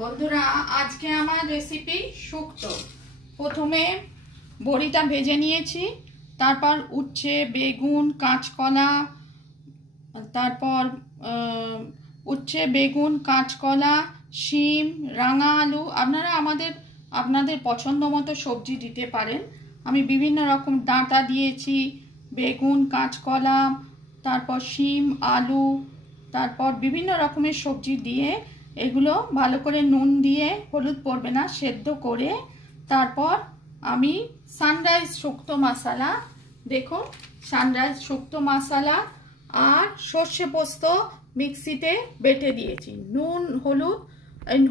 বন্ধুরা, আজকে আমার রেসিপি শুক্তো। প্রথমে বড়িটা ভেজে নিয়েছি, তারপর উচ্ছে, বেগুন, কাঁচকলা, তারপর উচ্ছে, বেগুন, কাঁচকলা, শিম, রাঙা আলু, আপনারা আপনাদের পছন্দ মতো সবজি দিতে পারেন। আমি বিভিন্ন রকম ডাঁটা দিয়েছি, বেগুন, কাঁচকলা, তারপর শিম, আলু, তারপর বিভিন্ন রকমের সবজি দিয়ে এগুলো ভালো করে নুন দিয়ে, হলুদ পড়বে না, সেদ্ধ করে তারপর আমি সানরাইজ শুক্তো মশলা, দেখুন সানরাইজ শুক্তো মশলা আর সর্ষে পোস্ত মিক্সিতে বেটে দিয়েছি। নুন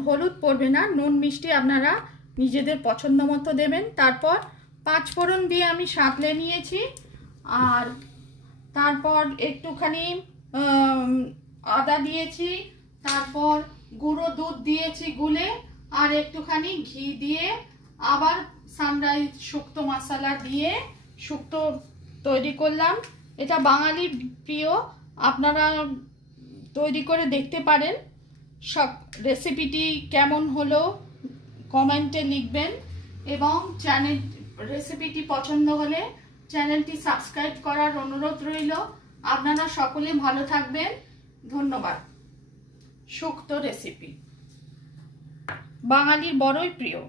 হলুদ পড়বে না, নুন মিষ্টি আপনারা নিজেদের পছন্দ মতো দেবেন। তারপর 5 ফোড়ন দিয়ে আমি সাঁতলে নিয়েছি, আর তারপর একটুখানি আদা দিয়েছি, তারপর গুঁড়ো দুধ দিয়েছি গুলে, আর একটুখানি ঘি দিয়ে আবার সানরাইজ শুক্তো মশলা দিয়ে শুক্তো তৈরি করলাম। এটা বাঙালির প্রিয়, আপনারা তৈরি করে দেখতে পারেন। সব রেসিপিটি কেমন হলো কমেন্টে লিখবেন, এবং রেসিপিটি পছন্দ হলে চ্যানেলটি সাবস্ক্রাইব করার অনুরোধ রইল। আপনারা সকলে ভালো থাকবেন, ধন্যবাদ। শুক্তো রেসিপি বাঙালির বড়ই প্রিয়।